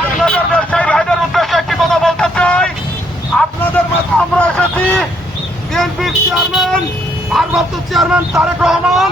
আপনাদের ব্যবসায়ী ভাইদের উদ্দেশ্যে একটি কথা বলতে চাই আমরা এসেছি। বিএনপির চেয়ারম্যান, ভারপ্রাপ্ত চেয়ারম্যান তারেক রহমান,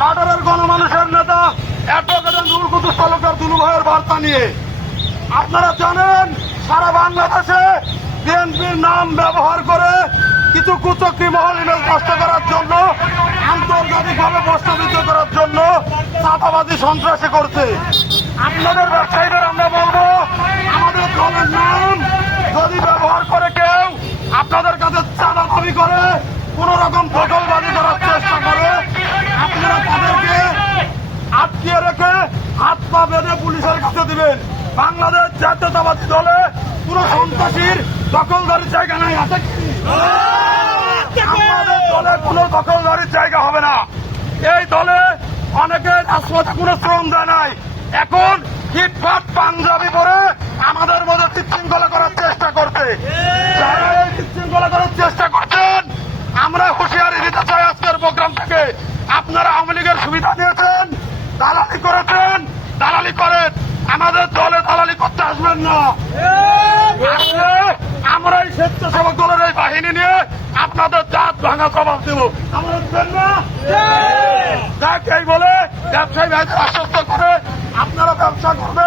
নাটোরের গণমানুষের নেতা, অ্যাডভোকেট নুরুল কুতুস তালুকদার দুলু বার্তা নিয়ে। আপনারা জানেন, সারা বাংলাদেশে বিএনপির নাম ব্যবহার করে কিছু কুচক্রি মহল ইমেজ নষ্ট করার জন্য, আন্তর্জাতিকভাবে প্রস্তাবিত করার জন্য চাঁদাবাদী সন্ত্রাসী করছে। আপনাদের ব্যবসায়ীদের আমরা বলব, আমাদের দলের নাম যদি ব্যবহার করে কেউ আপনাদের কাছে চাঁদা দাবি করে কোন রকম দখলবাজি করার চেষ্টা করে আপনারা তাদেরকে আটকিয়ে রেখে হাত পা বেঁধে পুলিশের কাছে দিবেন। বাংলাদেশ জাতীয়তাবাদী দলে কোন সন্ত্রাসীর দখলদারির জায়গা নাই। আছে? আমাদের দলে কোনো দখলদারির জায়গা হবে না। এই দলে অনেকে রাজপথে কোনো শ্রম দেয় নাই। এখন হিটফাট পাঞ্জাবি পরে আমাদের মধ্যে বিশৃঙ্খলা করার চেষ্টা করছে। যারা এই বিশৃঙ্খলা করার চেষ্টা করছেন, আমরা হুঁশিয়ারি দিতে চাই আজকের প্রোগ্রাম থেকে। আপনারা আওয়ামী লীগের সুবিধা নিয়েছেন। দালালি করেন। আমাদের দলে দালালি করতে আসবেন না। আমরা এই স্বেচ্ছাসেবক দলের এই বাহিনী নিয়ে আপনাদের দাঁত ভাঙা জবাব দেব। এই বলে ব্যবসায়ী ভাইদের আশ্বস্ত করে আপনারা ব্যবসা করবেন।